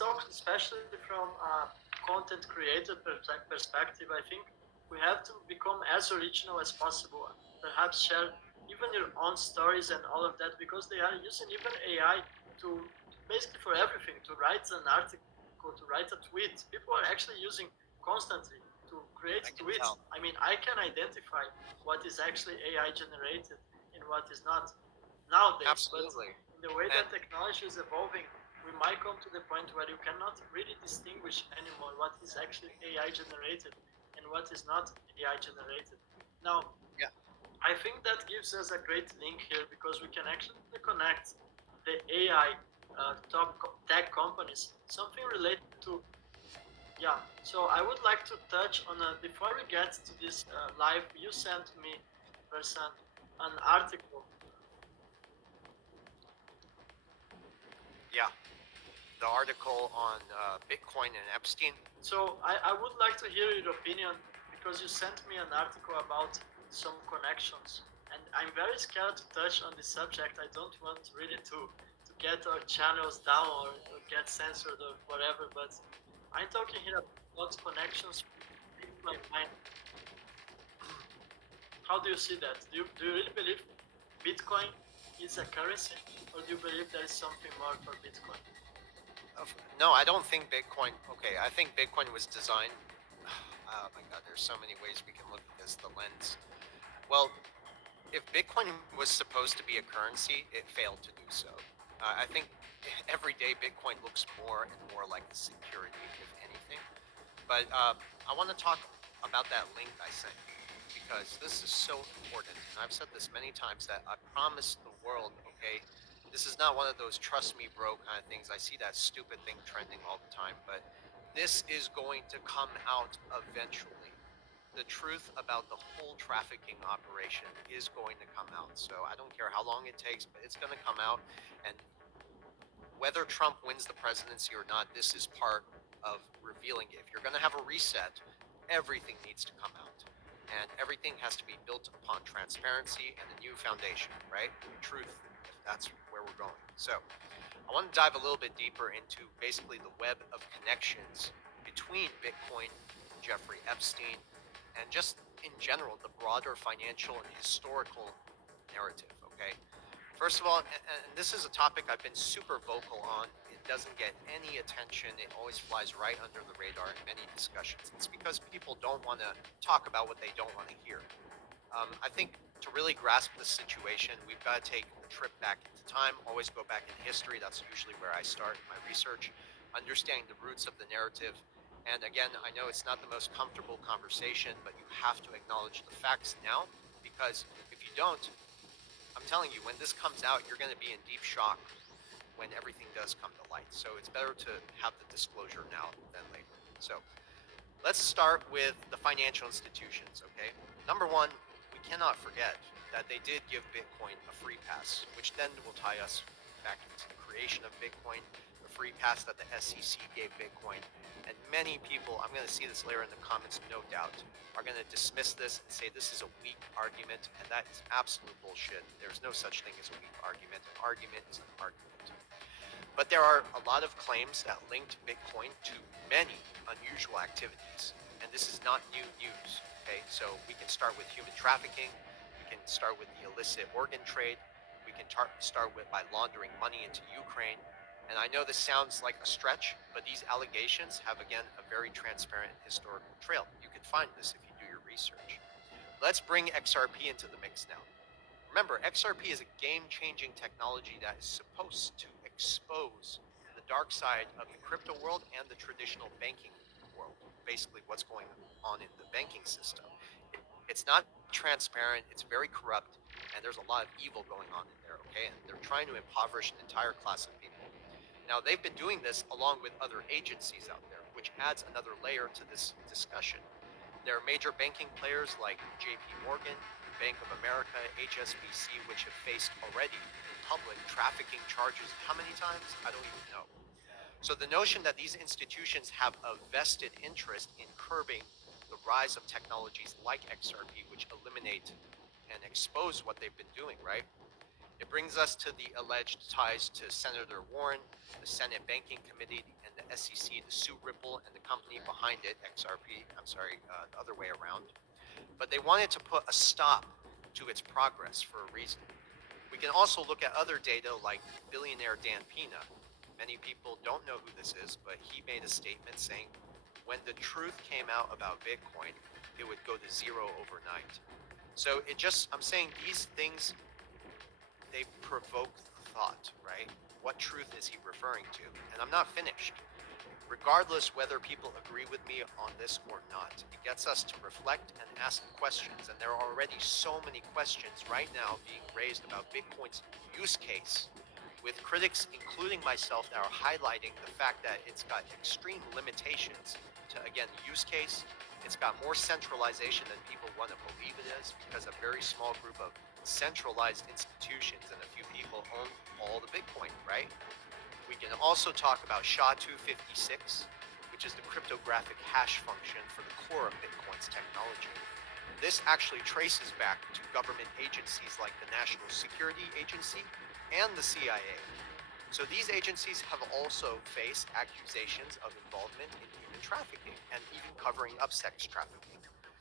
talk especially from a content creator perspective. I think we have to become as original as possible. Perhaps share even your own stories and all of that because they are using even AI to basically for everything to write an article, to write a tweet. People are actually using constantly to create I can tweets. tell. I mean, I can identify what is actually AI generated and what is not nowadays. But Absolutely. in the way And that technology is evolving, we might come to the point where you cannot really distinguish anymore what is actually AI generated and what is not AI generated. Now, yeah, I think that gives us a great link here because we can actually connect the AI top tech companies, something related to, yeah. So I would like to touch on, before we get to this live, you sent me, Versan, an article. yeah. The article on Bitcoin and Epstein. So I would like to hear your opinion because you sent me an article about some connections, and I'm very scared to touch on this subject. I don't want really to get our channels down or get censored or whatever. But I'm talking here about connections in my mind. How do you see that? Do you really believe Bitcoin is a currency, or do you believe there is something more for Bitcoin? No, I don't think Bitcoin. Okay, I think Bitcoin was designed. Oh my God, there's so many ways we can look at this. The lens. Well, if Bitcoin was supposed to be a currency, it failed to do so. I think every day Bitcoin looks more and more like a security, if anything. But I want to talk about that link I sent you because this is so important. And I've said this many times that I promised the world, okay, this is not one of those trust me, bro kind of things. I see that stupid thing trending all the time, but this is going to come out eventually. The truth about the whole trafficking operation is going to come out. So I don't care how long it takes, but it's going to come out. And whether Trump wins the presidency or not, this is part of revealing it. If you're going to have a reset, everything needs to come out. And everything has to be built upon transparency and a new foundation, right? Truth, if that's where we're going. So I want to dive a little bit deeper into basically the web of connections between Bitcoin, Jeffrey Epstein, and just in general, the broader financial and historical narrative, okay? First of all, and this is a topic I've been super vocal on. It doesn't get any attention. It always flies right under the radar in many discussions. It's because people don't want to talk about what they don't want to hear. I think to really grasp the situation, we've got to take a trip back into time, always go back in history. That's usually where I start my research, understanding the roots of the narrative. And again, I know it's not the most comfortable conversation, but you have to acknowledge the facts now because if you don't, I'm telling you, when this comes out, you're going to be in deep shock when everything does come to light. So it's better to have the disclosure now than later. So let's start with the financial institutions, okay? Number one, we cannot forget that they did give Bitcoin a free pass, which then will tie us back into the creation of Bitcoin, the free pass that the SEC gave Bitcoin. And many people, I'm going to see this later in the comments, no doubt, are going to dismiss this and say this is a weak argument, and that is absolute bullshit. There's no such thing as a weak argument. An argument is an argument. But there are a lot of claims that linked Bitcoin to many unusual activities. And this is not new news. Okay, so we can start with human trafficking, we can start with the illicit organ trade, we can start with by laundering money into Ukraine. And I know this sounds like a stretch, but these allegations have again a very transparent historical trail. You can find this if you do your research. Let's bring XRP into the mix now. Remember, XRP is a game-changing technology that is supposed to expose the dark side of the crypto world and the traditional banking world, basically what's going on in the banking system. It's not transparent, it's very corrupt, and there's a lot of evil going on in there, okay? And they're trying to impoverish an entire class of people. Now, they've been doing this along with other agencies out there, which adds another layer to this discussion. There are major banking players like JP Morgan, Bank of America, HSBC, which have faced already in public trafficking charges. How many times? I don't even know. So the notion that these institutions have a vested interest in curbing the rise of technologies like XRP, which eliminate and expose what they've been doing, right, It brings us to the alleged ties to Senator Warren, the Senate Banking Committee, and the SEC to sue Ripple and the company behind it, XRP. I'm sorry, the other way around. But they wanted to put a stop to its progress for a reason. We can also look at other data like billionaire Dan Pina. Many people don't know who this is, but he made a statement saying when the truth came out about Bitcoin, it would go to zero overnight. So I'm saying these things, they provoke thought, right? What truth is he referring to? And I'm not finished. Regardless whether people agree with me on this or not, it gets us to reflect and ask questions. And there are already so many questions right now being raised about Bitcoin's use case, with critics, including myself, that are highlighting the fact that it's got extreme limitations to, again, use case. It's got more centralization than people want to believe it is, because a very small group of centralized institutions and a few people own all the Bitcoin, right? We can also talk about SHA-256, which is the cryptographic hash function for the core of Bitcoin's technology. This actually traces back to government agencies like the National Security Agency and the CIA. So these agencies have also faced accusations of involvement in human trafficking and even covering up sex trafficking.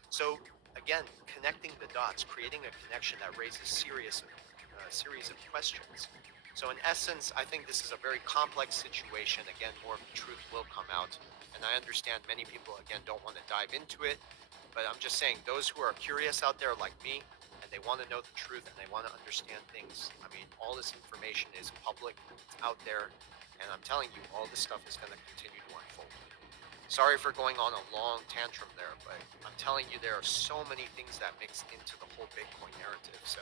So again, connecting the dots, creating a connection that raises series of questions. So in essence, I think this is a very complex situation. Again, more of the truth will come out. And I understand many people, again, don't want to dive into it. But I'm just saying, those who are curious out there like me, and they want to know the truth and they want to understand things, I mean, all this information is public, it's out there. And I'm telling you, all this stuff is going to continue to unfold. Sorry for going on a long tantrum there, but I'm telling you, there are so many things that mix into the whole Bitcoin narrative. So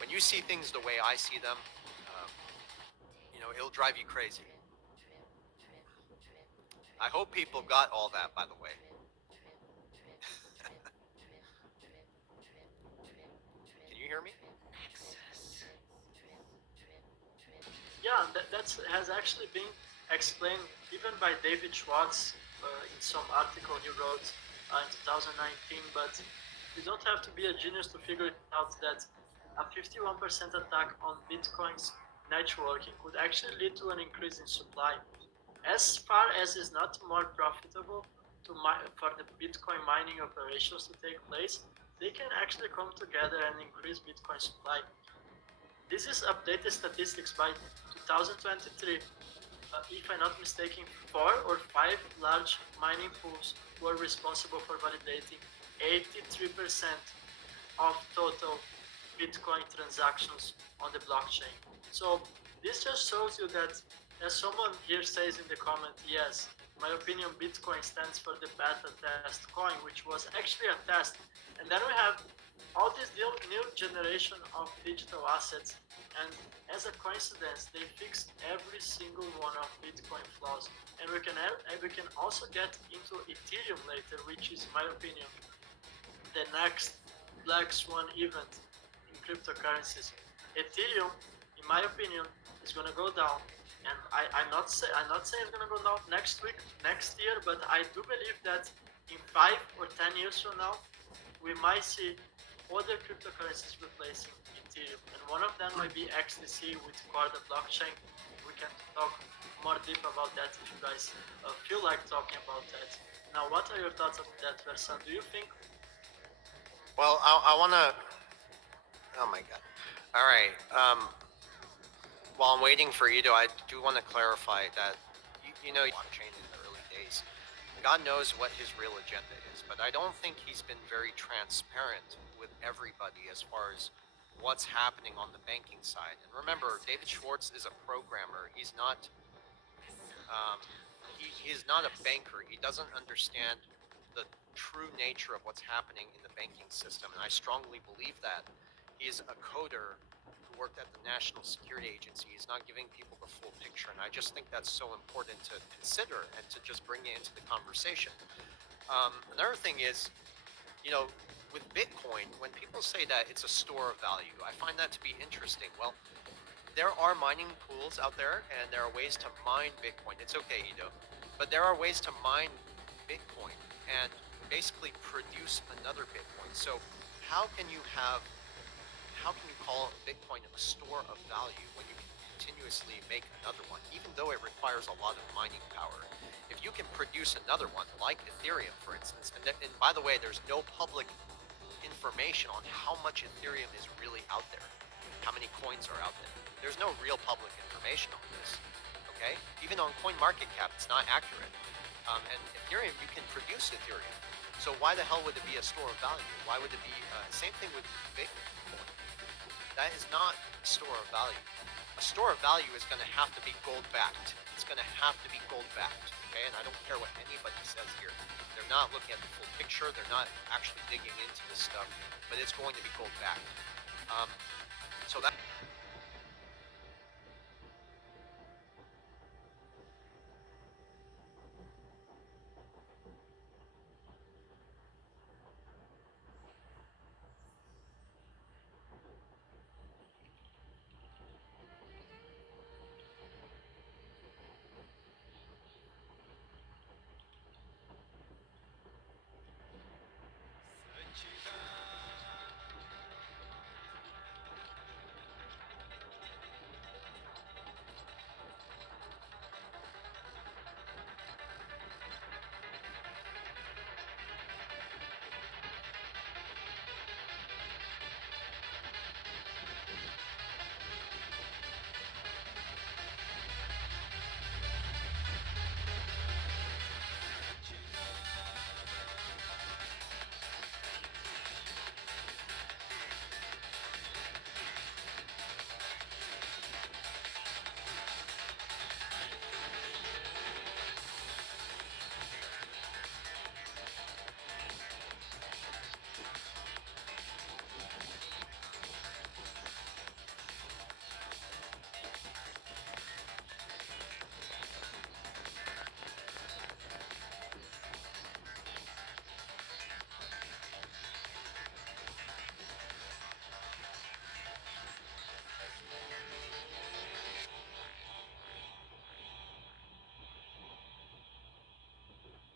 when you see things the way I see them, um, it'll drive you crazy. I hope people got all that, by the way. Can you hear me? Yeah, that has actually been explained even by David Schwartz in some article he wrote in 2019. But you don't have to be a genius to figure it out that a 51% attack on Bitcoin's networking could actually lead to an increase in supply. As far as it's not more profitable for the Bitcoin mining operations to take place, they can actually come together and increase Bitcoin supply. This is updated statistics by 2023. If I'm not mistaken, four or five large mining pools were responsible for validating 83% of total Bitcoin transactions on the blockchain. So this just shows you that, as someone here says in the comment, yes, in my opinion, Bitcoin stands for the beta test coin, which was actually a test. And then we have all this new generation of digital assets, and as a coincidence, they fix every single one of Bitcoin flaws. And we can also get into Ethereum later, which is, in my opinion, the next black swan event in cryptocurrencies. Ethereum, in my opinion, is gonna go down, and I'm not saying it's gonna go down next week, next year, but I do believe that in 5 or 10 years from now, we might see other cryptocurrencies replacing Ethereum, and one of them might be XDC with Corda blockchain. We can talk more deep about that if you guys feel like talking about that. Now, what are your thoughts on that, Versan? Do you think? Well, I want to. Oh my God. All right. While I'm waiting for Ito, I do want to clarify that, blockchain in the early days, God knows what his real agenda is, but I don't think he's been very transparent with everybody as far as what's happening on the banking side. And remember, David Schwartz is a programmer. Um, he is not a banker. He doesn't understand the true nature of what's happening in the banking system. And I strongly believe that. He is a coder who worked at the National Security Agency. He's not giving people the full picture. And I just think that's so important to consider and to just bring it into the conversation. Another thing is, with Bitcoin, when people say that it's a store of value, I find that to be interesting. Well, there are mining pools out there, and there are ways to mine Bitcoin. It's okay, Ito, but there are ways to mine Bitcoin and basically produce another Bitcoin. So how can you have how can you call Bitcoin a store of value when you can continuously make another one, even though it requires a lot of mining power? If you can produce another one, like Ethereum, for instance, and by the way, there's no public information on how much Ethereum is really out there, how many coins are out there. There's no real public information on this. Okay, even on CoinMarketCap, it's not accurate. And Ethereum, you can produce Ethereum. So why the hell would it be a store of value? Why would it be same thing with Bitcoin? That is not a store of value. A store of value is going to have to be gold backed. It's going to have to be gold backed. Okay, and I don't care what anybody says here. They're not looking at the full picture. They're not actually digging into this stuff. But it's going to be gold backed. Um, so that